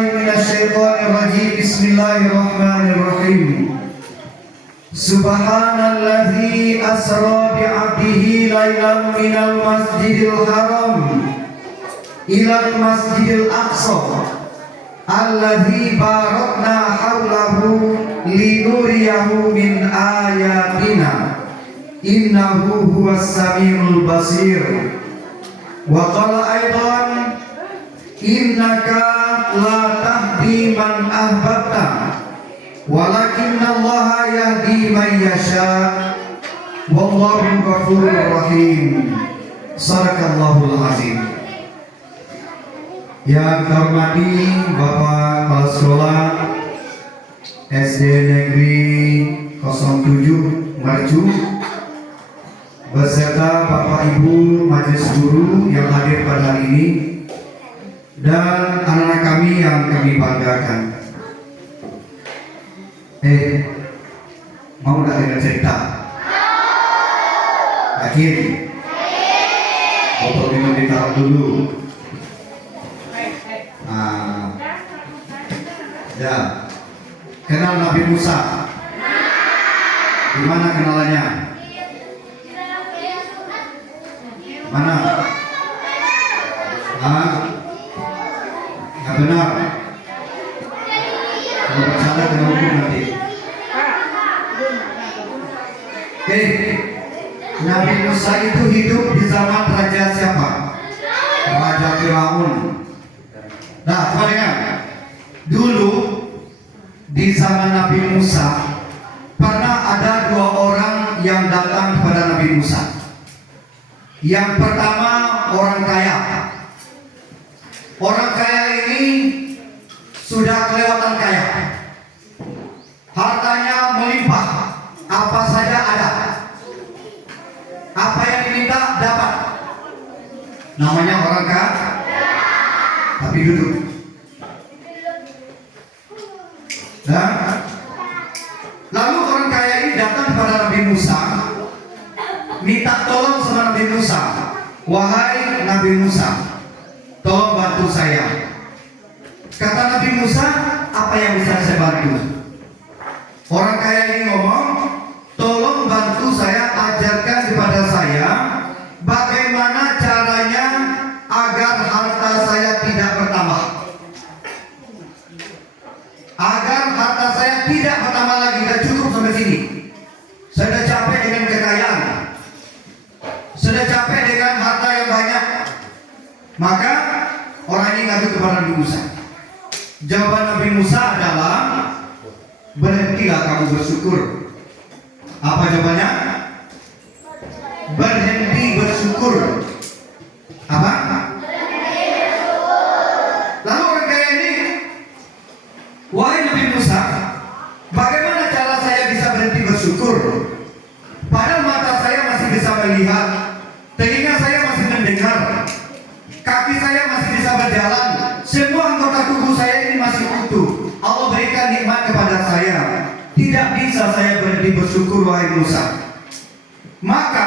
billahi minasyaitonir rajim. Bismillahirrahmanirrahim. Subhanalladzi asra bi'abdihi lailan minal masjidil haram ilal masjidil aqsa alladzi barakna haulahu linuriyahu min ayatina innahu huwas samiul basir. Wa qala aidan innaka la tahdi man ahbabta walakinnallaha yahdi man yasha wallahu ghafurur rahim. Sadaqallahul azim. Yang terhormati Bapak Kepala Sekolah SD Negeri 07 Mercu beserta Bapak Ibu Majelis Guru yang hadir pada hari ini dan anak-anak kami yang kami banggakan. Mau tak dengar cerita? Yakin? Botol minum ditaruh dulu. Ya. Kenal Nabi Musa? Gimana kenalannya? Mana? Nggak benar. Kalau bercanda kena hukum nanti. Oke, Nabi Musa itu hidup di zaman raja siapa? Raja Firaun. Nah, coba dengar. Dulu di zaman Nabi Musa pernah ada dua orang yang datang kepada Nabi Musa. Yang pertama orang kaya. Orang kaya ini sudah kelewatan kaya. Hartanya melimpah, apa saja ada. Apa yang diminta dapat. Namanya orang kaya. Tapi duduk. Dan lalu orang kaya ini datang kepada Nabi Musa, minta tolong sama Nabi Musa. Wahai Nabi Musa, tolong bantu saya. Kata Nabi Musa, apa yang bisa saya bantu? Orang kaya ini ngomong, tolong bantu saya, ajarkan kepada saya bagaimana caranya agar harta saya tidak bertambah. Agar harta saya tidak bertambah lagi, tidak cukup sampai sini. Saya sudah capek dengan kekayaan, sudah capek dengan harta yang banyak. Maka orang ini ngadu kepada Nabi Musa. Jawaban Nabi Musa adalah, berhentilah kamu bersyukur. Apa jawabannya? Berhenti bersyukur. Apa? Lalu orang kaya ini, wahai Nabi Musa, bagaimana cara saya bisa berhenti bersyukur? Padahal mata saya masih bisa melihat, telinga saya masih mendengar, kaki saya masih bisa berjalan, semua anggota tubuh saya ini masih utuh. Allah berikan nikmat kepada saya. Tidak bisa saya berhenti bersyukur, wahai Musa. Maka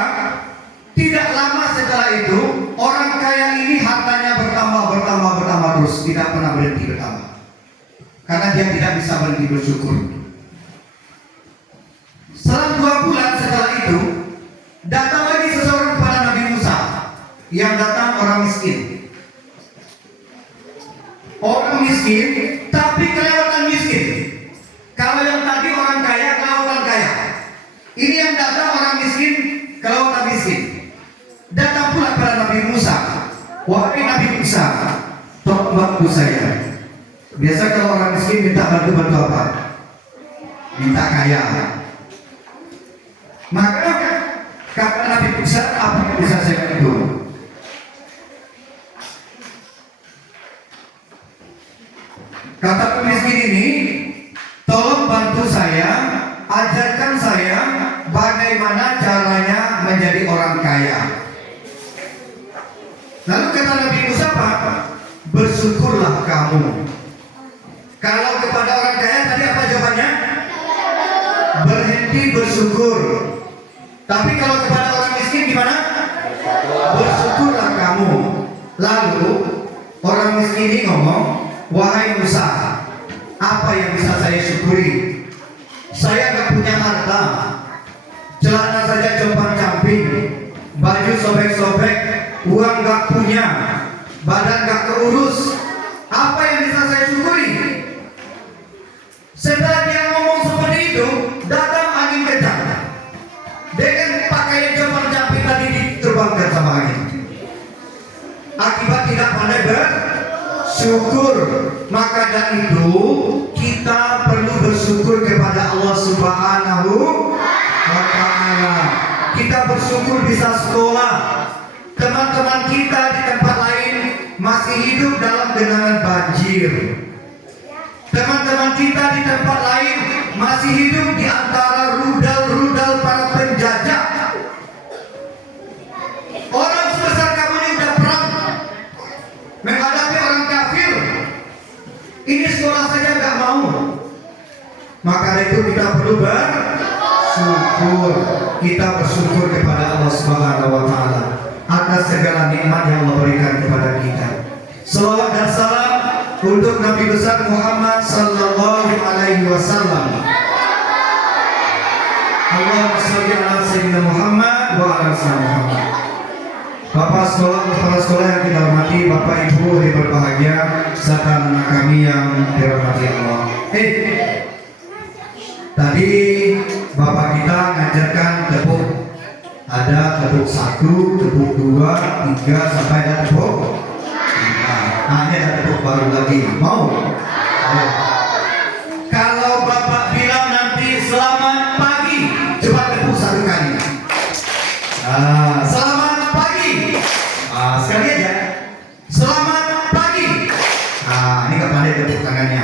tidak lama setelah itu orang kaya ini hartanya bertambah terus, tidak pernah berhenti bertambah. Karena dia tidak bisa berhenti bersyukur. Selang 2 bulan setelah itu datang lagi seseorang kepada Nabi Musa. Yang datang orang miskin. Orang miskin, tapi kelewatan miskin. Kalau yang tadi orang kaya, kelewatan kaya. Ini yang datang orang miskin, kelewatan miskin. Datang pula kepada Nabi Musa. Wahai Nabi Musa, tolong bantu saya. Biasa kalau orang miskin minta bantu apa? Minta kaya. Maka kata Nabi Musa, apa yang bisa saya bantu? Kata miskin ini, tolong bantu saya, ajarkan saya bagaimana caranya menjadi orang kaya. Lalu kata Nabi Musa apa? Bersyukurlah kamu. Kalau kepada orang kaya tadi apa jawabannya? Berhenti bersyukur. Tapi kalau kepada orang miskin gimana? Bersyukurlah kamu. Lalu orang miskin ini ngomong, wahai Musa, apa yang bisa saya syukuri? Saya gak punya harta, celana saja compang-camping, baju sobek-sobek, uang gak punya, badan gak keurus. Apa yang bisa saya syukuri? Setelah dia ngomong seperti itu, datang angin kencang. Dengan pakaian compang-camping tadi diterbangkan sama angin. Akibat tidak pandai bersyukur. Maka dari itu kita perlu bersyukur kepada Allah Subhanahu wa Ta'ala. Kita bersyukur bisa sekolah. Teman-teman kita di tempat lain masih hidup dalam genangan banjir. Teman-teman kita di tempat lain masih hidup di antara rudal-rudal para penjajah. Orang sebesar kamu ini udah perang menghadapi orang kafir. Ini sekolah saja gak mau. Maka dari itu kita perlu bersyukur. Kita bersyukur kepada Allah Subhanahu wa Ta'ala atas segala nikmat yang Allah berikan kepada kita. Salawat dan salam untuk Nabi besar Muhammad sallallahu alaihi wasallam. Allahumma shalli ala sayyidina Muhammad wa ala sayyidina Muhammad. Bapak sekolah, kepala sekolah yang kita hormati, Bapak Ibu yang berbahagia, serta anak kami yang dirahmati Allah. Tadi Bapak kita ngajarkan tepuk. Ada tepuk 1, tepuk 2, 3 sampai ada tepuk 5. Nah, ini ada tepuk baru lagi. Mau? Ayo. Kalau Bapak bilang nanti selamat pagi, coba tepuk 1 kali. Selamat pagi. Sekali aja. Selamat pagi. Ini gak pandai tepuk tangannya.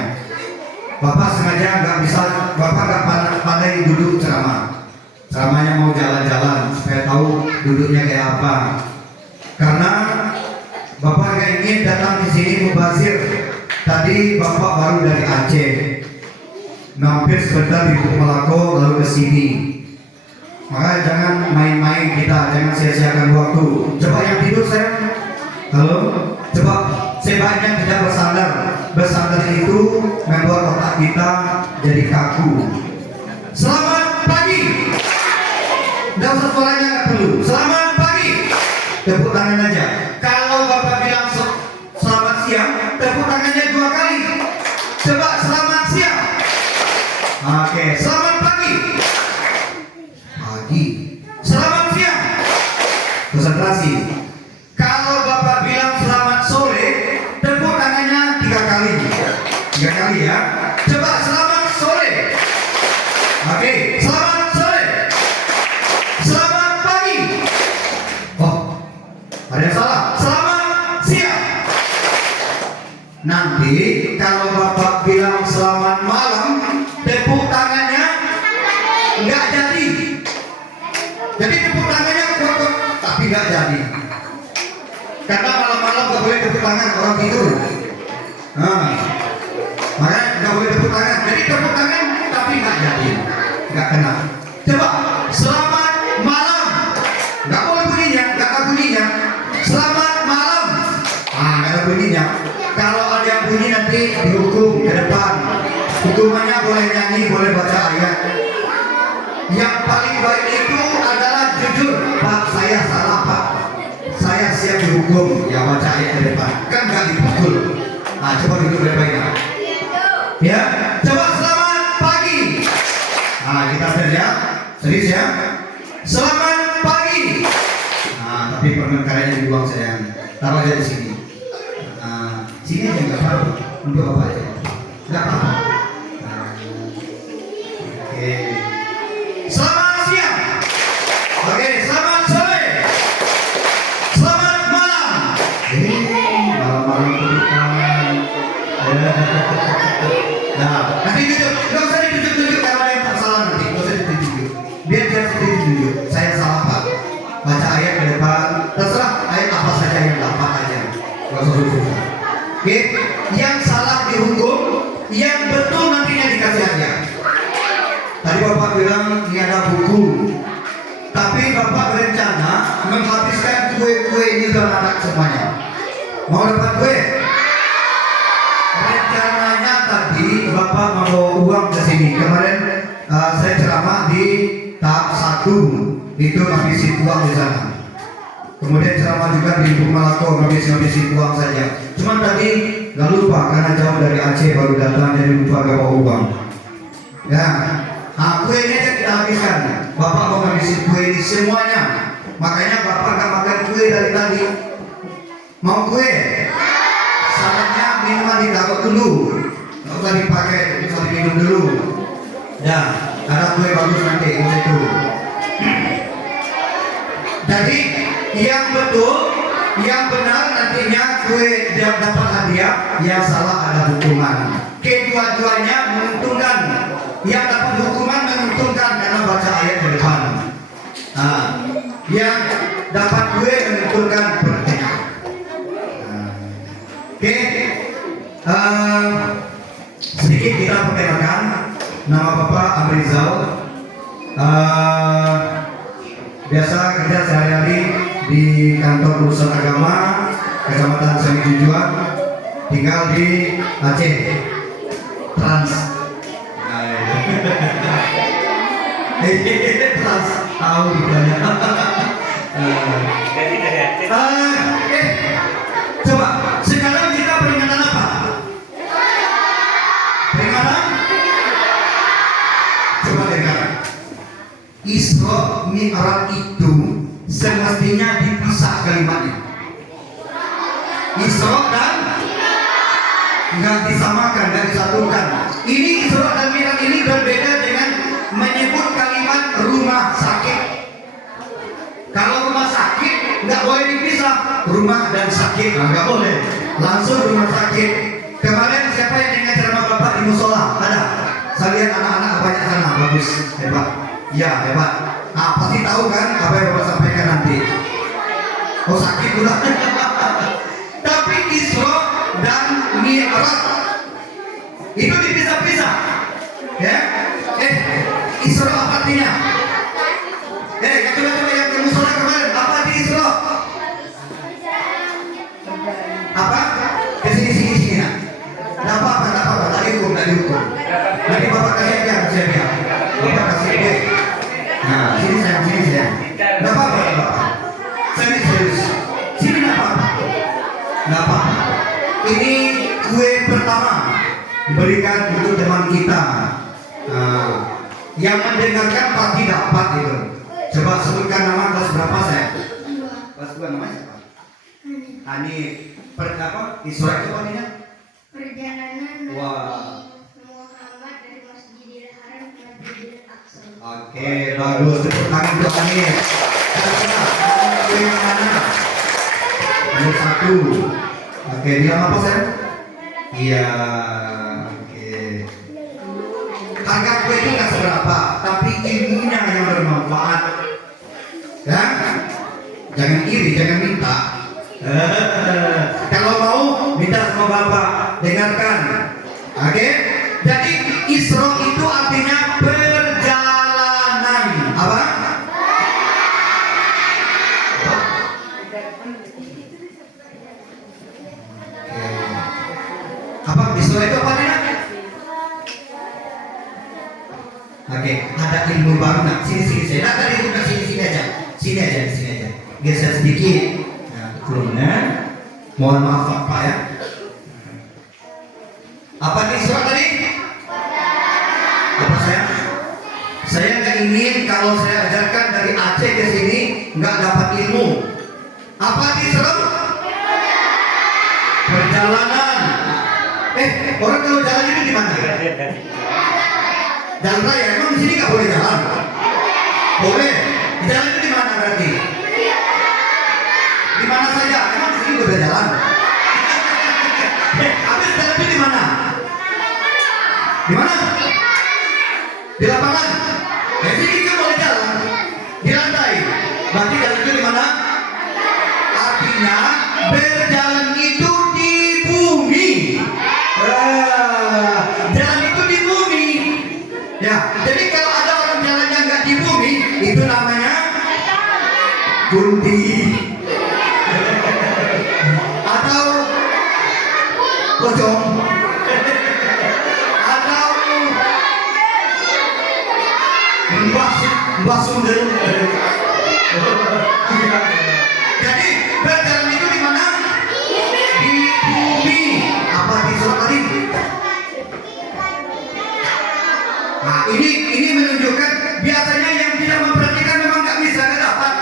Bapak sengaja nggak bisa, Bapak nggak pandai duduk ceramah. Ceramahnya mau jalan-jalan supaya tahu duduknya kayak apa. Karena Bapak gak ingin datang di sini mubazir. Tadi Bapak baru dari Aceh, mampir sebentar di Melako lalu ke sini. Maka jangan main-main kita, jangan sia-siakan waktu. Coba yang tidur saya, halo, coba sebaiknya tidak bersandar. Bersandar itu membuat otak kita jadi kaku. Selamat pagi. Dan suaranya nggak perlu. Selamat pagi. Tepuk tangan aja. Kalau Bapak bilang selamat siang, tepuk tangannya 2 kali. Coba selamat siang. Oke, selamat pagi. Pagi. Selamat siang. Konsentrasi. Kalau Bapak bilang selamat sore, tepuk tangannya 3 kali. 3 kali ya. Coba selamat sore. Oke, selamat sore. Selamat pagi. Oh, ada yang salah. Selamat siang. Nanti kalau Bapak bilang selamat malam, tepuk tangannya nggak jadi. Jadi tepuk tangannya kuat, tapi nggak jadi. Karena malam-malam nggak boleh tepuk tangan, orang tidur. Makanya nggak boleh tepuk tangan. Jadi tepuk tangan tapi nggak jadi, nggak kena. Coba selamat malam. Nggak boleh bunyinya, nggak ada bunyinya. Selamat malam. Nggak ada bunyinya. Kalau ada yang bunyi nanti dihukum ke depan. Hukumannya boleh nyanyi, boleh baca ayat. Yang paling baik itu adalah jujur. Pak, saya salah Pak. Saya siap dihukum. Ya baca ayat ke depan. Kan nggak dipukul. Coba duduk baik-baik. Ya, coba selamat pagi. Kita kerja, serius ya. Selamat pagi. Tapi permen karetnya dibuang sayang. Taruh aja di sini. Sini aja nggak apa-apa. Untuk apa aja? Nggak apa-apa. Oke. Selamat siang. Oke, selamat sore. Selamat malam. Malam-malam berdukaan. Nah, nanti duduk. Nggak usah ditunjuk-tunjuk karena ada yang tak salah nanti. Nggak usah ditunjuk. Biar dia sendiri ditunjuk. Saya salah Pak. Baca ayat ke depan. Terserah ayat apa saja yang dapat aja. Nggak usah susah. Oke, yang salah dihukum, yang betul nantinya dikasih hadiah. Tadi Bapak bilang ini ada buku, tapi Bapak berencana menghabiskan kue-kue ini ke anak semuanya. Mau dapat kue? Rencananya tadi Bapak mau uang ke sini. Kemarin saya ceramah di tahap 1 itu ngabisin uang di sana. Kemudian ceramah juga di Bumalako ngabisin uang saja. Cuman tadi gak lupa karena jauh dari Aceh baru datang jadi lupa gak bawa uang. Ya, kue ini aja kita habiskan. Bapak mau ngabisin kue ini semuanya. Makanya Bapak gak makan kue dari tadi. Mau kue? Saatnya minuman ditaruh dulu. Gak usah dipakai, bisa diminum dulu. Ya, ada kue bagus nanti itu. Jadi yang betul, yang benar nantinya kue dia dapat hadiah, yang salah ada hukuman. Kedua-duanya menguntungkan. Yang dapat hukuman menguntungkan karena baca ayat ke depan. Yang dapat kue menguntungkan perhatian. Oke, sedikit kita perkenalkan. Nama Bapak Amrizal. Biasa kerja sehari-hari di kantor urusan agama Kecamatan Seni Tujuan, tinggal di Aceh Trans. Trans tahu banyak. Coba sekarang kita peringatan apa? Peringatan? Coba dengar. Isra Mi'raj itu semestinya dipisah kalimatnya. Isra dan nggak disamakan, nggak disatukan. Ini Isra dan Mi'raj ini berbeda dengan menyebut kalimat rumah sakit. Kalau rumah sakit nggak boleh dipisah, rumah dan sakit nggak boleh. Langsung rumah sakit. Kemarin siapa yang dengar ceramah Bapak di musola? Ada? Saya lihat anak-anak banyak sana, bagus, hebat. Ya hebat. Pasti tahu kan apa yang Bapak sampaikan nanti. Oh sakit pula. Tapi Isra dan Mi'raj itu dipisah-pisah. Ya. Isra apa artinya? Coba yang ke musola kemarin apa di Isra? Apa? Sini ya. Tidak apa-apa. Tak dihukum. Nanti Bapak kasih dia. Bapak kasih dia. Nah, sini saya. Nggak apa-apa. Serius. Sini nggak apa-apa. Ini kue pertama diberikan untuk teman kita. Yang mendengarkan pasti dapat itu. Coba sebutkan nama kelas berapa saya? Kelas 2 namanya siapa? Ani Isra itu artinya? Perjalanan Muhammad dari Masjidil Haram ke Masjidil Aqsa. Oke, bagus. Tepuk tangan untuk Ani. Kue yang mana? Nomor 1. Oke, dia apa saya? Iya. Oke. Harga kue itu nggak seberapa, tapi ilmunya yang bermanfaat. Ya? Jangan iri, jangan minta. Kalau mau minta sama Bapak, dengarkan. Oke? Jadi Isra itu artinya perjalanan. Apa? Apa Isra itu apa artinya? Oke, ada ilmu baru nak. Sini. Saya nak tadi bukan sini aja. Sini aja. Geser sedikit. Nah, mohon maaf Pak ya. Apa nih surat tadi? Apa saya? Saya nggak ingin kalau saya ajarkan dari Aceh ke sini nggak dapat ilmu. Apa nih surat? Perjalanan. Orang kalau jalan itu di mana? Jalan raya. Emang di sini nggak boleh jalan? Boleh. Jalan itu di mana berarti? Di mana saja? Emang di sini udah jalan? Habis jalan itu di mana? Di mana? Di lapangan. Di sini kan boleh jalan. Di lantai. Berarti jalan itu di mana? Artinya berjalan itu di bumi. Jalan itu di bumi. Ya. Jadi kalau ada orang jalannya nggak di bumi, itu namanya kunti. Atau pocong. ini menunjukkan biasanya yang tidak memperhatikan memang nggak bisa nggak dapat.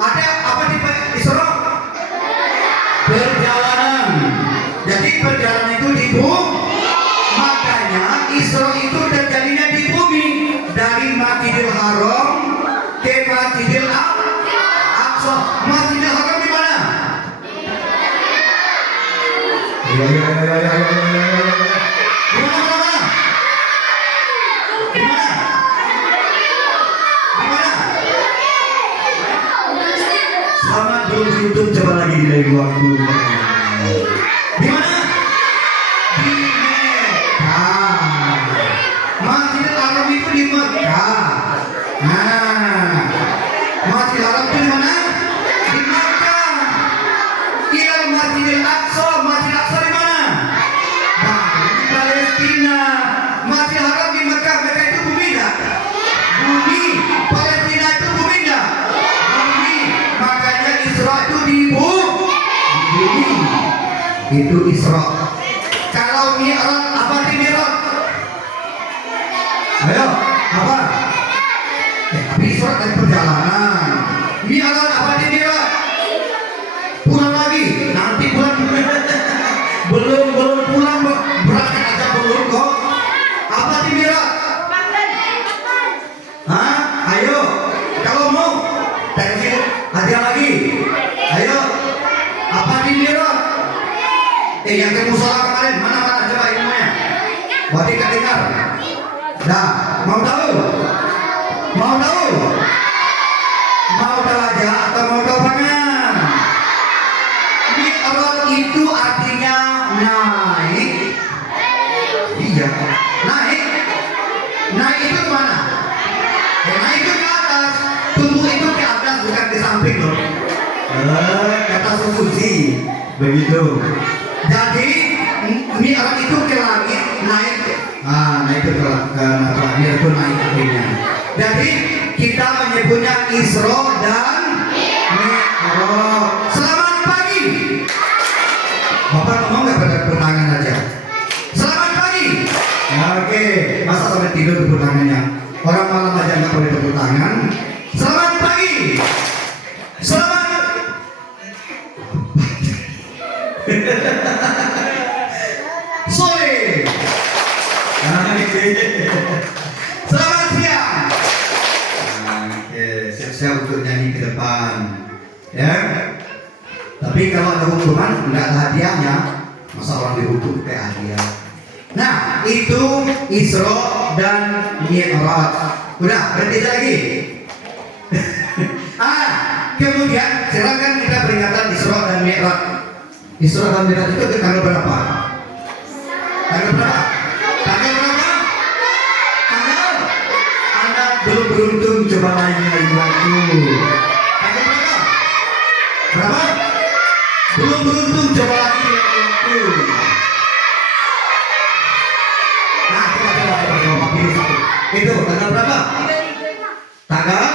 Ada apa di Isra? Perjalanan. Jadi perjalanan itu di bumi. Makanya Isra itu terjadinya di bumi dari Masjidil Haram ke Masjidil Aqsa. Masjidil Haram di mana? Ya. Di mana? Di mana? Di mana? Selamat beruntung, coba lagi dari waktu. Di mana? Di Mekah. Masjidil Haram itu di Mekah. Nah, Masjidil Haram itu di mana? Di Mekah. Ilal Masjidil Aqsa. Masjidil Aqsa di mana? Nah, di Palestina. Masjidil Haram di Mekah. Mekah itu bumi enggak? Bumi. Palestina itu bumi enggak? Bumi. Makanya Isra itu di bumi. Itu Isra. Kalau Mi'raj, apa di Mi'raj? Ayo, apa? Tapi Isra kan perjalanan. Mi'raj apa di Mi'raj? Pulang lagi. Nanti pulang. belum pulang, berangkat aja belum kok. Apa di Mi'raj? Hah? Ayo. Kalau mau, tanya hadiah lagi. Ayo. Apa di Mi'raj? Yang ke musola kemarin mana coba ilmunya? Wadi tak dengar. Dah, mau tahu? Mau tahu? Mau tahu aja atau mau tahu banget? Mi'raj itu artinya naik. Iya, naik. Naik itu kemana? Naik itu ke atas. Tumbuh itu ke atas, bukan ke samping loh. Kata Suzuki begitu. Jadi Mi'raj itu ke langit, naik. Naik itu ke langit itu naik akhirnya. Jadi kita menyebutnya Isra dan Mi'raj. Selamat pagi. Bapak ngomong nggak pada tepuk tangan aja. Selamat pagi. Oke, masa sampai tidur tepuk tangannya. Orang malam aja nggak boleh tepuk tangan. Selamat pagi. Selamat. Sore. Selamat siang. Oke, siap-siap untuk nyanyi ke depan. Ya. Tapi kalau ada hukuman nggak ada hadiahnya, masa orang dihukum kayak hadiah. Nah, itu Isra dan Mi'raj. Udah, berhenti lagi. Kemudian silakan kita peringatan Isra dan Mi'raj. Isra dan Mi'raj itu tanggal berapa? Tanggal berapa? Tanggal berapa? Tanggal? Anda belum beruntung, coba lagi waktu. Tanggal berapa? Berapa? Belum beruntung, coba lagi waktu. Nah, coba pilih satu. Itu tanggal berapa? Tanggal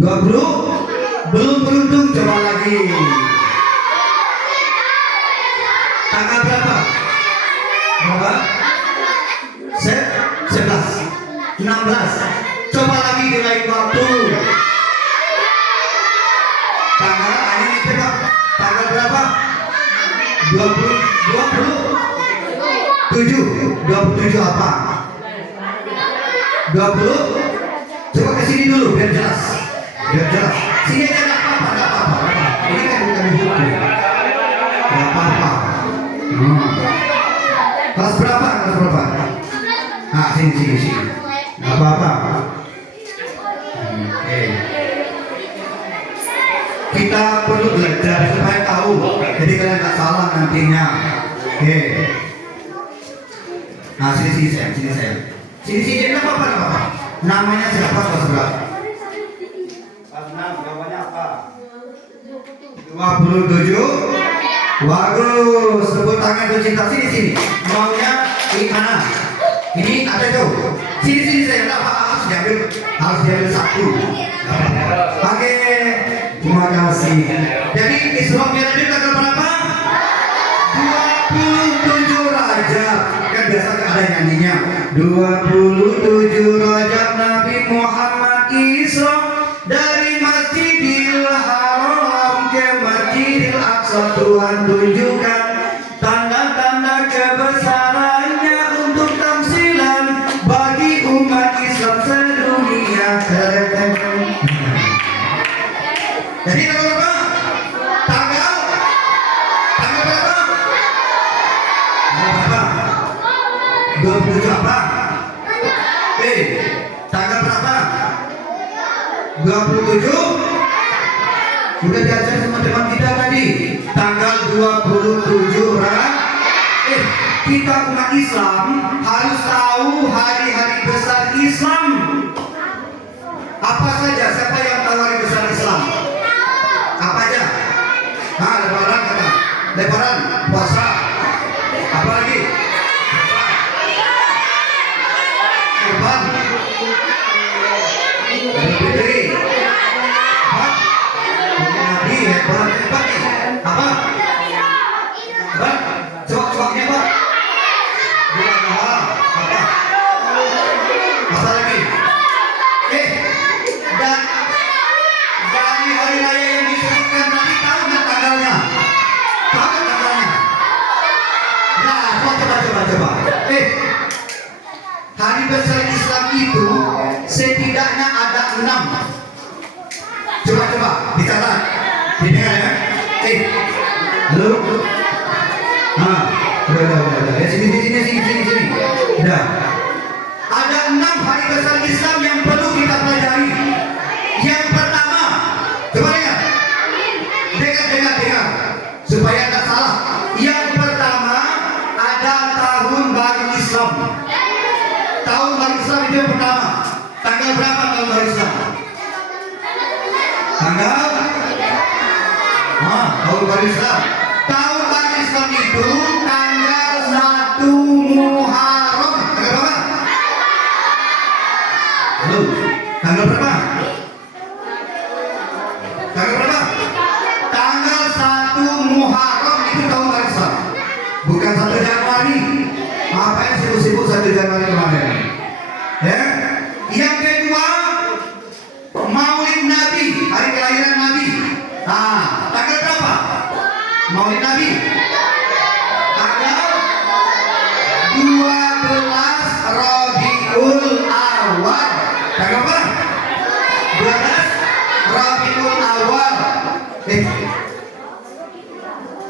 20. Belum beruntung, coba lagi. Tanggal berapa? Berapa? 11, 16. Coba lagi di lain waktu. Tanggal ini coba. Tanggal berapa? 27 apa? 20. Coba ke sini dulu biar jelas. Sini aja nggak apa-apa. Ini kan bukan hukum. Nggak apa-apa. Kelas berapa? Sini. Nggak apa-apa. Oke. Kita perlu belajar supaya tahu. Jadi kalian nggak salah nantinya. Oke. Nah, sini saya. Sini apa? Namanya siapa kelas berapa? Kelas 6, jawabannya apa? 27. Bagus, tepuk tangan untuk cinta. Sini. Maunya di mana? Ini ada tuh. Sini saya harus diambil satu. Oke, terima kasih. Jadi Isra Mi'raj itu tanggal berapa? 27 Rajab. Kan biasa ada nyanyinya. 27 besar Tuhan tunjukkan, tanda-tanda kebesarannya untuk tamsilan bagi umat Islam sedunia. Jadi tanggal berapa? Tanggal berapa? Tanggal berapa? 27 apa? Tanggal berapa? 27? Sudah diajar sama teman kita tadi. Tanggal 27 kita umat Islam harus tahu hari-hari besar Islam. Apa saja? Siapa yang tahu hari besar Islam? Apa aja? Lebaran kata. Lebaran, puasa. Apa lagi? Kurban. Idul Fitri. Nabi hebat nih. Apa? Coba-cobanya apa? Bulan Adha. Apa? Apa lagi? Dan dari hari raya yang disebutkan tadi tahu nggak tanggalnya? Tahu nggak tanggalnya? Nah, coba. Hari besar Islam itu setidaknya ada 6. Coba dicatat, didengar ya. Halo. Udah. Ya, sini. Udah. Ada 6 hari besar Islam yang perlu kita pelajari. Yang pertama, coba dengar, supaya tak salah. Yang pertama ada tahun baru Islam. Tahun baru Islam itu yang pertama. Tanggal berapa tahun baru Islam? Tanggal? Tahun baru Islam. Tahun baru Islam itu tanggal 1 Muharram. Tanggal berapa? Halo, tanggal berapa? Tanggal 1 Muharram itu tahun baru Islam. Bukan 1 Januari. Ngapain sibuk-sibuk 1 Januari kemarin? Ya. Yang kedua, Maulid Nabi, hari kelahiran Nabi. Tanggal berapa? Maulid Nabi. Tanggal 12 Rabiul Awal. Tanggal berapa? 12 Rabiul Awal.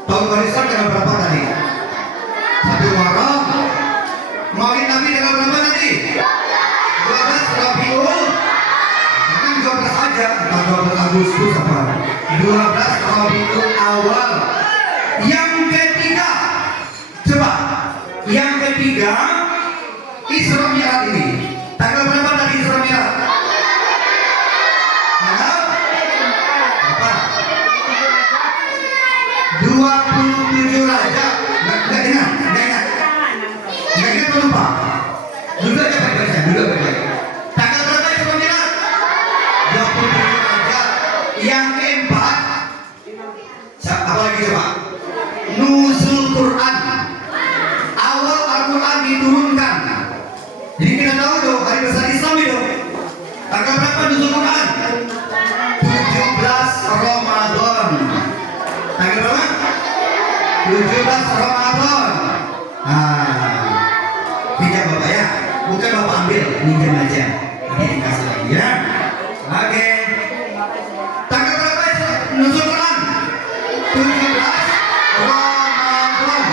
Tahun baru Islam tanggal berapa tadi? 1 Muharram. Maulid Nabi tanggal berapa tadi? 12 Rabiul. Kan 12 aja, 12 Agustus apa? 12 Rabiul Awal. Yang ketiga, coba. Yang ketiga, Isra Mi'raj ini. Tanggal berapa tadi Isra Mi'raj? Tanggal apa? 27 Rajab. Nggak ingat lupa. Duduk aja baik-baik. Tanggal berapa Isra Mi'raj? 27 Rajab. Yang keempat, apa lagi coba? Nuzul Quran. Awal Al-Quran diturunkan. Jadi kita tahu dong hari besar Islam itu. Tanggal berapa nuzul Quran? 17 Ramadan. Tanggal berapa? 17 Ramadan. Pinjam Bapak ya. Bukan Bapak ambil, pinjam aja. Ini dikasih lagi ya. Oke. Tanggal berapa nuzul Quran? 17 Ramadan.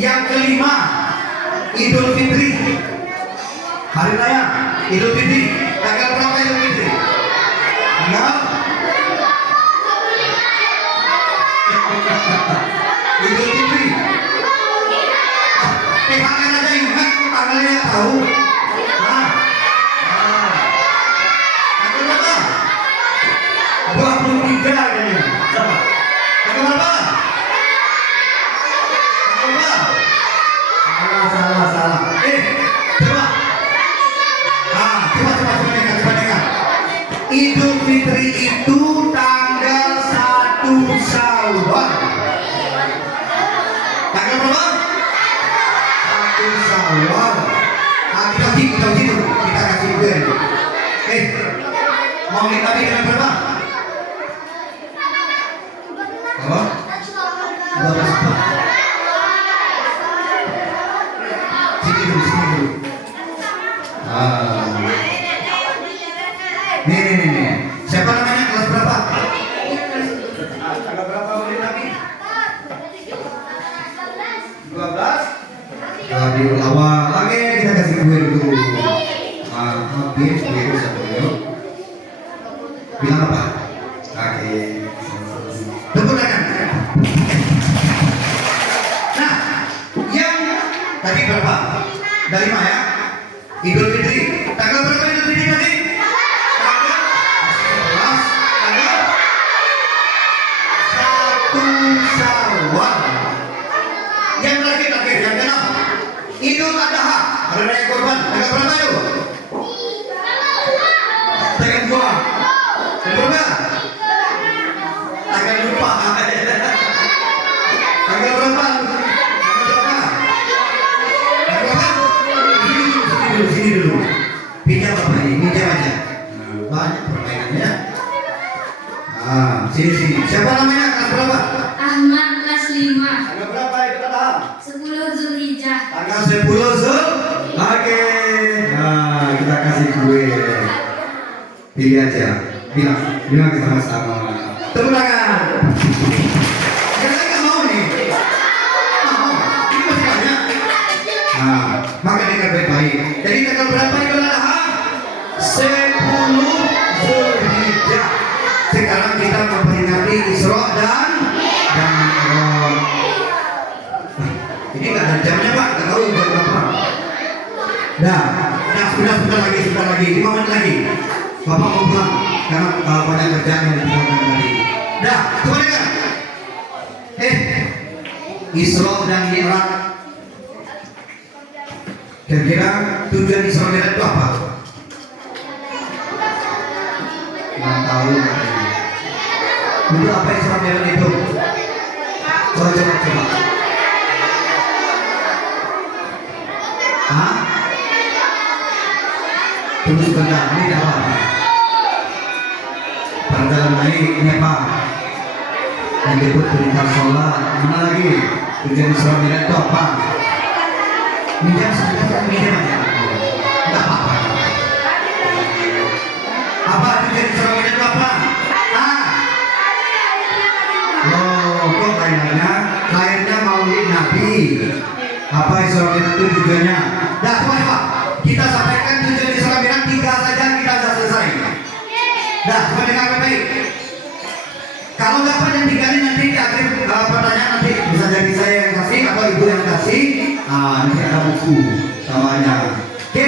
Yang kelima, Idul Fitri. Hari raya Idul Fitri. Tanggal berapa Idul Fitri? Tanggal Idul Fitri. THR aja ingat, tanggalnya tahu. Tanggal berapa? 23 kayaknya. Tanggal berapa? Salah. Coba dengar. Idul Fitri itu tanggal 1 Syawal. Tanggal berapa? 1 Syawal. Kita uji dulu. Kita kasih ujian. Maulid Nabi tanggal berapa? Apa? Ibu satu yuk. Bilang apa? Oke. Tepuk tangan. Nah, yang tadi berapa? Dari mana ya? Idul Fitri. Tanggal berapa Idul Fitri tadi? Tanggal 11. Tanggal 1 Syawal. Yang terakhir yang keenam. Idul Adha. Hari Raya Kurban. Tanggal berapa itu? Tanggal 2. Tanggal berapa? Tanggal lupa. Tanggal berapa? Sini dulu. Pinjam apa ini? Pinjam aja. Banyak permainannya. Sini. Siapa namanya? Kelas berapa? Ahmad kelas 5. Tanggal berapa itu kata? 10 Zulhijjah. Tanggal 10 Zul. Oke. Nah, kita kasih kue. Pilih aja. Bilang sama-sama. Tepuk tangan. Yang lain nggak mau nih. Nggak mau. Ini masih banyak. Nah, maka dengar baik-baik. Jadi tanggal berapa itu Adha? 10 Zulhijjah. Sekarang kita memperingati Isra dan Mi'raj. Ini nggak ada jamnya Pak, nggak tahu jam berapa. Dah, sudah lagi, 5 menit lagi. Bapak mau pulang karena banyak kerjaan yang dilakukan tadi. Dah, coba dengar. Isra dan Mi'raj. Kira-kira tujuan Isra Mi'raj itu apa? Nggak tahu. Untuk apa Isra Mi'raj itu? Coba. Hah? Tunggu sebentar, ini apa? Perjalanan naik ini apa? Yang disebut perintah sholat. Mana lagi? Tujuan Isra Mi'raj itu apa? Minjam sebentar, minjam aja. Enggak apa-apa. Apa tujuan Isra Mi'raj itu apa? Kok lahirnya Maulid Nabi. Apa Isra Mi'raj itu tujuannya? Dah, coba. Kita sampaikan tujuan Isra Mi'raj 3 saja, kita sudah selesai. Dah, coba dengar baik. Kalau dapat yang 3 ini nanti di akhir pertanyaan nanti bisa jadi saya yang kasih atau ibu yang kasih. Nanti ada buku namanya. Oke.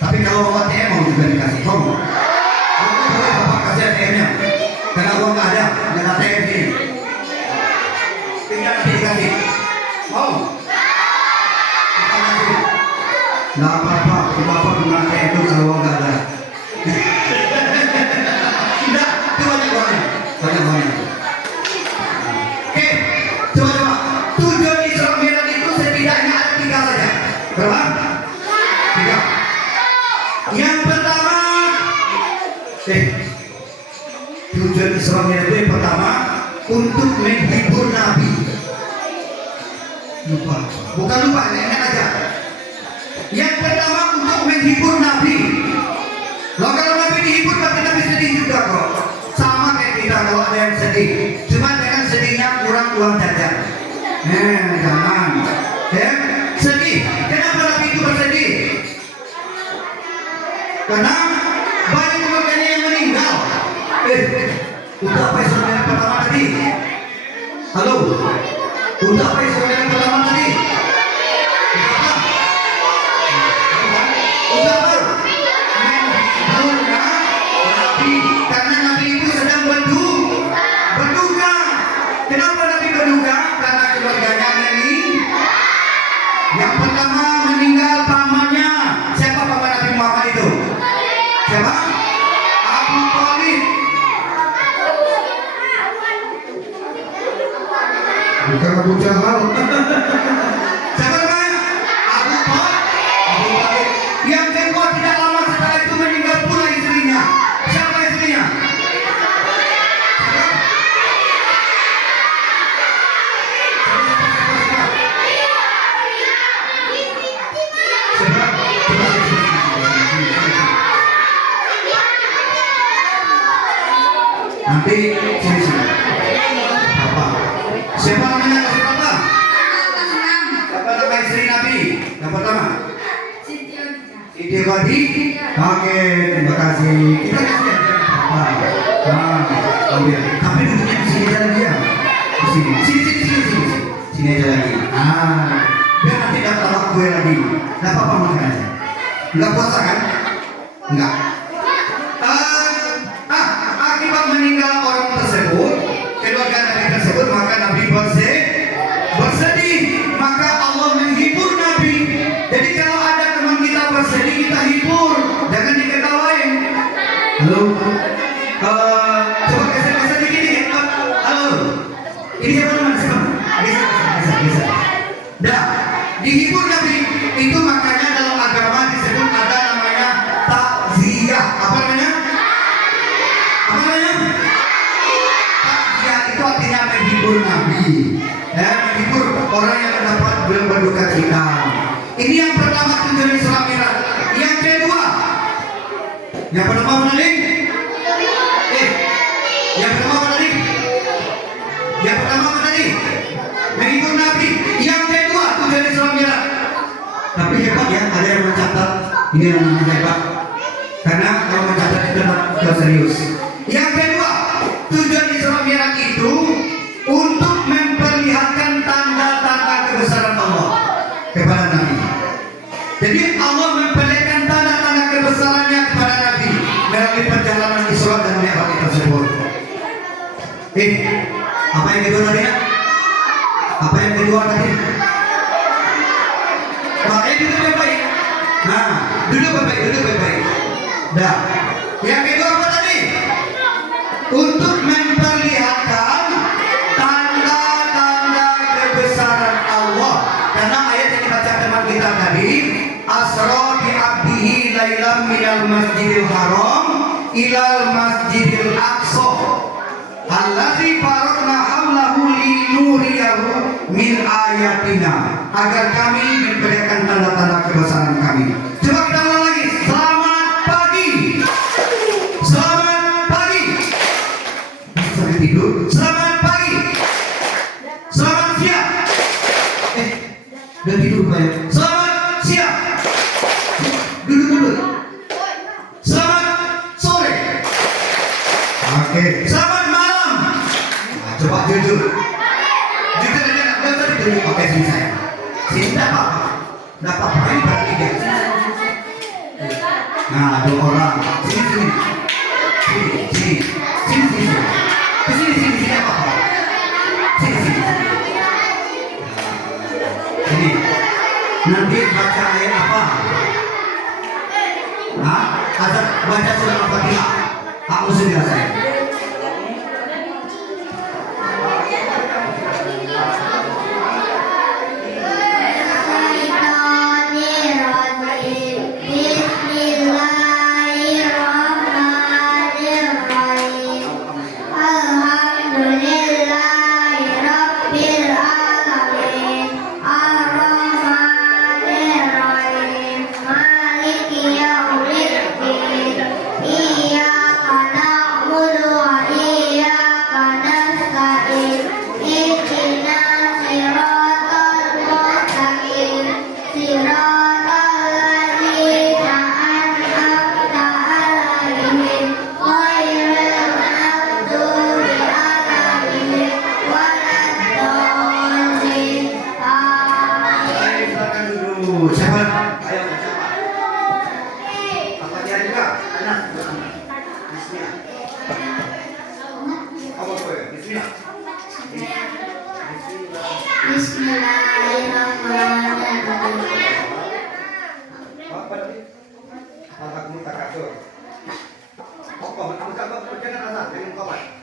Tapi kalau ATM mau juga dikasih. Mau? Boleh Bapak kasih ATM-nya. Karena uang nggak ada ATM sini. Tinggal nanti dikasih. Mau? Kita kasih. Nggak apa-apa. Bapak punya ATM itu kalau uang nggak ada. Tidak, itu banyak. Oke, coba. Tujuan Isra Mi'raj itu setidaknya ada 3 saja. Berapa? 3. Yang pertama, tujuan Isra Mi'raj itu yang pertama untuk menghibur Nabi. Bukan lupa, ingat aja. Yang pertama untuk menghibur Nabi. Loh, kalau Nabi dihibur berarti Nabi sedih juga kok. Sama kayak kita kalau ada yang sedih. Cuma dengan sedihnya kurang uang jajan. Jangan. Sedih. Kenapa Nabi itu bersedih? Karena banyak keluarganya yang meninggal. Untuk apa Isra Mi'raj pertama tadi? Halo? Untuk apa Isra Mi'raj pertama tadi? Untuk apa? Nabi. Karena Nabi itu sedang berduka. Kenapa Nabi berduka? Karena keluarganya meninggal. Yang pertama meninggal pamannya. Siapa paman Nabi Muhammad itu? Siapa? Abu Thalib. Bukan Abu Jahal. Siapa namanya? Abu Thalib. Yang kedua tidak lama setelah itu meninggal pula istrinya. Siapa istrinya? Nanti sini. Apa? Siapa namanya? Siapa? itu Adi? Oke, terima kasih. Kita kasih aja. Ambil. Tapi duduknya di sini aja dia. Di sini. Sini. Sini aja lagi. Biar nanti dapat waktu lagi. Nggak apa-apa makan aja. Nggak puasa kan? Nggak. Akibat meninggal orang tersebut, keluarga Nabi tersebut, maka Nabi bersedih. Maka Allah menghibur Nabi. Jadi kalau ada teman kita bersedih, kita hibur, jangan diketawain. Halo, coba geser dikit. Halo, ini siapa teman? Geser. Dah, dihibur Nabi. Itu makanya dalam agama disebut ada namanya takziah. Apa namanya? Takziah itu artinya menghibur Nabi. Menghibur orang yang mendapat berduka cita. Ini yang pertama tujuan Isra Mi'raj. Yang kedua, yang pertama mana nih? Yang pertama mana nih? Menghibur Nabi. Yang kedua tujuan Isra Mi'raj. Tapi hebat ya, ada yang mencatat. Ini yang namanya hebat. Karena kalau mencatat itu sudah serius. Yang kedua, tujuan Isra Mi'raj itu untuk memperlihatkan tanda-tanda kebesaran Allah kepada Nabi. Jadi Allah memperlihatkan tanda-tanda kebesarannya kepada Nabi melalui perjalanan Isra dan Mi'raj tersebut. Apa yang kedua tadi? Duduk baik-baik. Duduk baik-baik. Dah. Yang kedua apa tadi? Untuk memperlihatkan tanda-tanda kebesaran Allah. Karena ayat yang dibaca teman kita tadi, asra bi abdihi lailam minal masjidil haram ilal masjidil aqsa allazi barakna hamlahu linuriyahu min ayatina, agar kami memperlihatkan tanda-tanda kebesaran kami. Coba kita ulang lagi. Selamat pagi. Sampai tidur. Selamat pagi. Selamat siang. Udah tidur Pak ya? Selamat siang. Duduk. Selamat sore. Oke. Selamat malam. Coba jujur aja, nggak usah ditunjuk. Oke, sini saya. Sini dapat apa ini berarti dia. Nah, 2 orang. Sini. Sini apa? Sini. Nanti baca ayat apa? Azan baca surah Al-Fatihah. Aku sudah saya.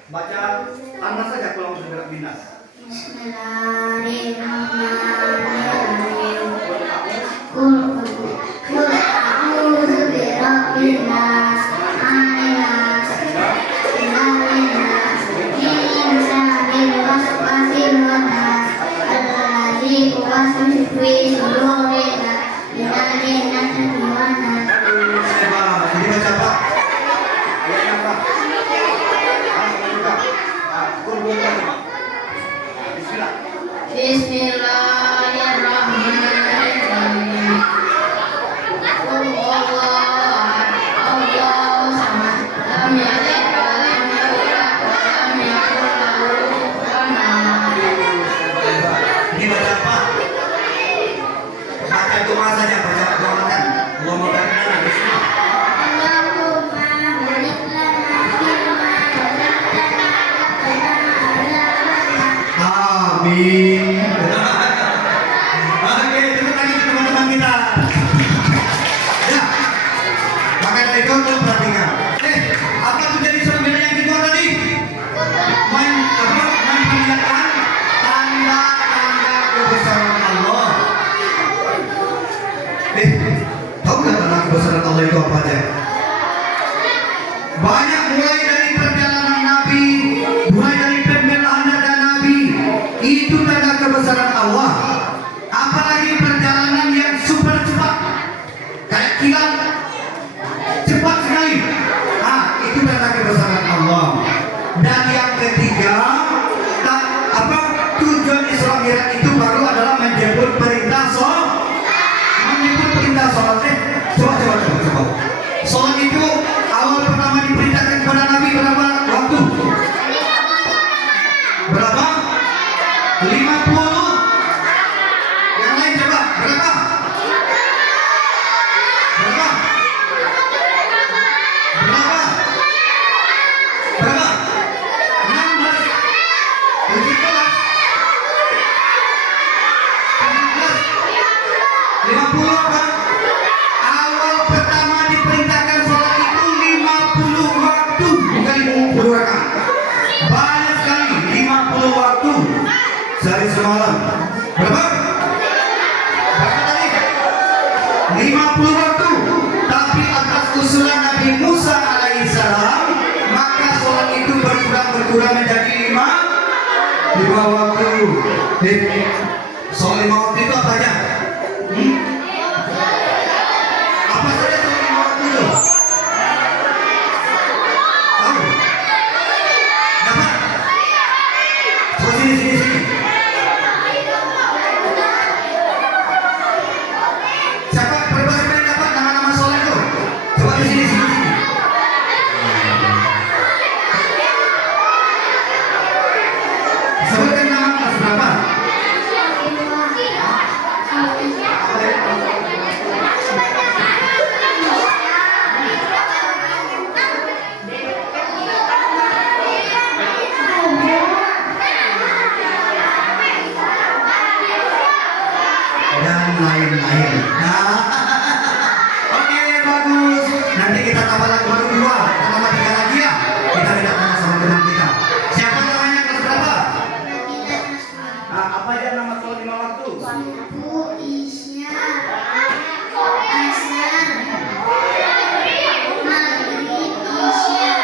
Baca Anas saja kalau mau segera binas. Bismillahirrahmanirrahim. Qul a'udzu birabbin nas, aninas, ilahin nas, min syarril waswasil khannas, allazi yuwaswisu fi sudurin nas, minal jinnati wan nas. Jadi baca apa? Ayat apa? Bismillahirrahmanirrahim. Amin. Oke, tepuk tangan untuk teman-teman kita. Ya, maka dari itu tolong perhatikan. Apa tuh jadi surat beda yang kedua tadi? Memperlihatkan tanda-tanda kebesaran Allah. Tahu nggak tanda kebesaran Allah itu apa aja? Banyak, mulai dari perjalanan Nabi, mulai dari pembelaan dan Nabi, itu tanda kebesaran Allah. Apalagi perjalanan yang super cepat, kayak kilat, cepat sekali. Itu tanda kebesaran Allah. Dan yang ketiga, tujuan Isra Mi'raj itu baru adalah menjemput perintah sholat. Coba. Sholat itu awal pertama diperintahkan kepada Nabi berapa waktu? Berapa? 50. Yang lain coba, berapa? Berapa? 16, 17, 50 apa? Awal pertama diperintahkan sholat itu 50 waktu, bukan 50 rakaat. Banyak sekali, 50 waktu sehari semalam. Berapa? Berapa tadi? 50 waktu. Tapi atas usulan Nabi Musa alaihissalam, maka sholat itu berkurang menjadi 5 waktu. Sholat 5 waktu itu apa aja? Apa saja sholat 5 waktu itu? Tahu? Dapat? Coba sini. Siapa pribadi yang dapat nama-nama sholat itu? Coba di sini. Sebutkan nama kelas berapa? Dan lain-lain. Oke, bagus. Nanti kita tambah lagi baru 2, tambah 3 lagi ya. Kita tidak tanya sama teman kita. Siapa namanya kelas berapa? Apa aja nama sholat 5 waktu? Subuh, Isya, Asar, Maghrib, Isya.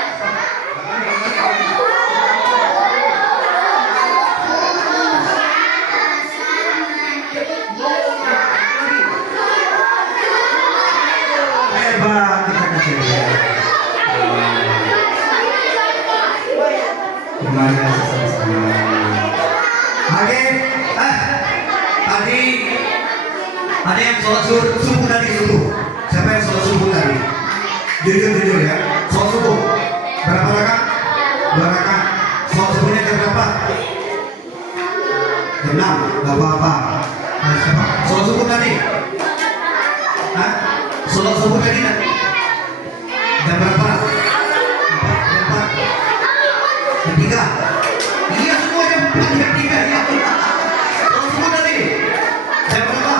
Hebat, kita kasih lihat. Gimana sama-sama? Oke, tadi ada yang sholat subuh tadi subuh. Siapa yang sholat subuh tadi? Jujur ya. Sholat subuh berapa rakaat? 2 rakaat. Sholat subuhnya jam berapa? Jam 6. Gak apa-apa. Siapa? Sholat subuh tadi? Sholat subuh tadi jam berapa? 4. Jam 3. Iya, semua jam 4, jam 3 ya. Sholat subuh tadi jam berapa?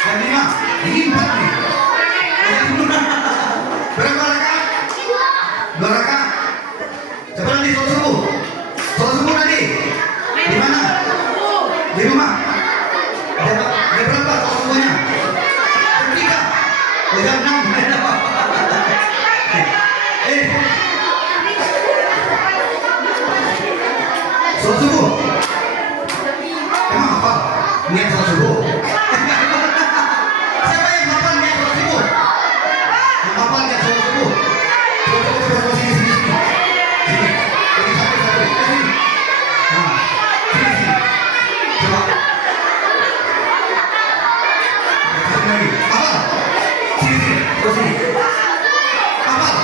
Jam 5. Ini 4 nih. Berapa rakaat? 2 rakaat. Coba nanti sholat subuh. Sholat subuh tadi di mana? Di rumah. Jam berapa sholat subuhnya? Jam 3. Jam 6. Sholat subuh. Emang apa? Niat sholat subuh. Siapa yang hafal niat sholat subuh? Yang hafal niat sholat subuh. Coba sini. Sini. Ini satu. Sini. Nah, sini. Coba. Satu lagi. Hafal. Sini. Terus sini. Hafal.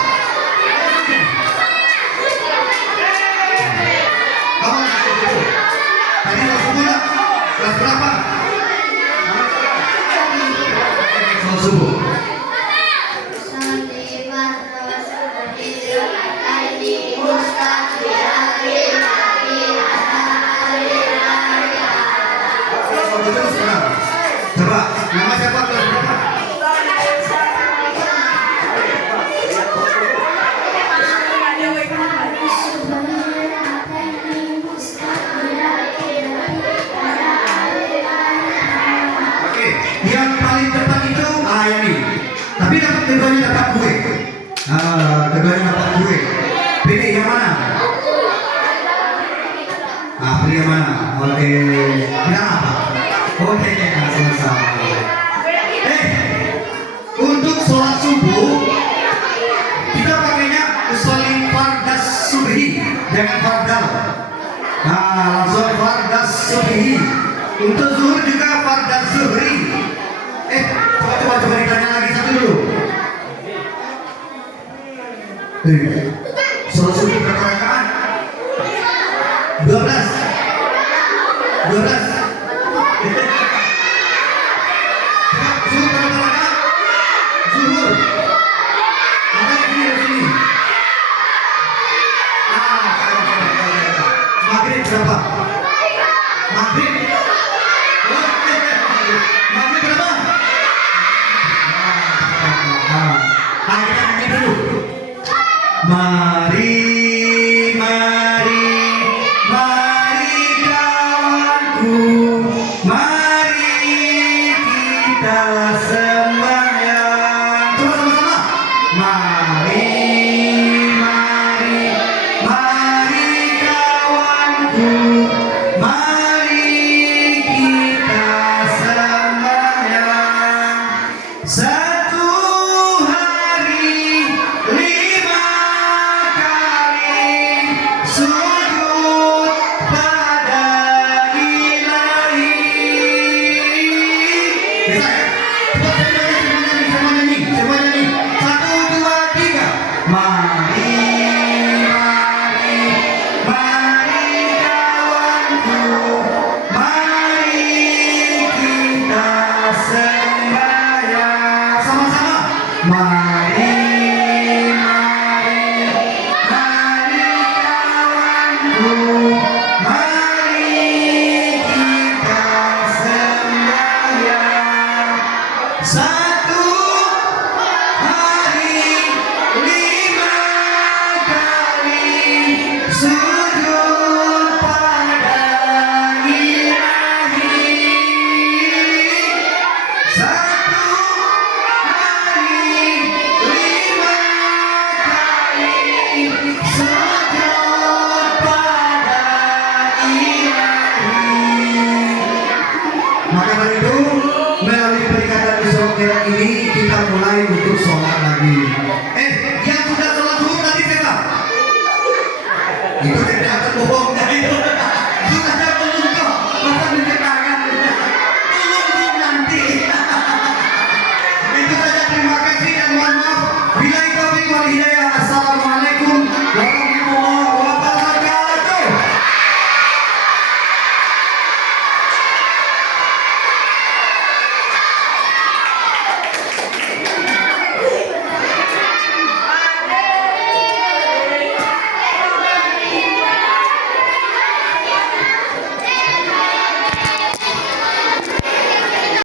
Hafal niat sholat subuh. Tadi sholat subuh lah. Kelas berapa? Sholat subuh. bagus sekarang. Coba, nama siapa kelas berapa? Oke, yang paling depan itu ini. Tapi dapat keduanya dapat kue. Keduanya dapat kue. Pilih yang mana? Pilih yang mana? Oke, bilang apa? Oke, sama-sama. Untuk sholat subuh kita pakainya usolin fardas subhi, jangan fardal. Langsung fardas subhi. Untuk zuhur juga fardas zuhri. Coba ditanya lagi satu dulu. Sholat subuh berapa rakaat? 12. Zuhur berapa rakaat? Zuhur. Ada di sini. Maghrib berapa? Maghrib berapa? Kita nyanyi dulu. Mari kawanku, mari kita sembahyang. Coba sama-sama. Mari kawanku, mari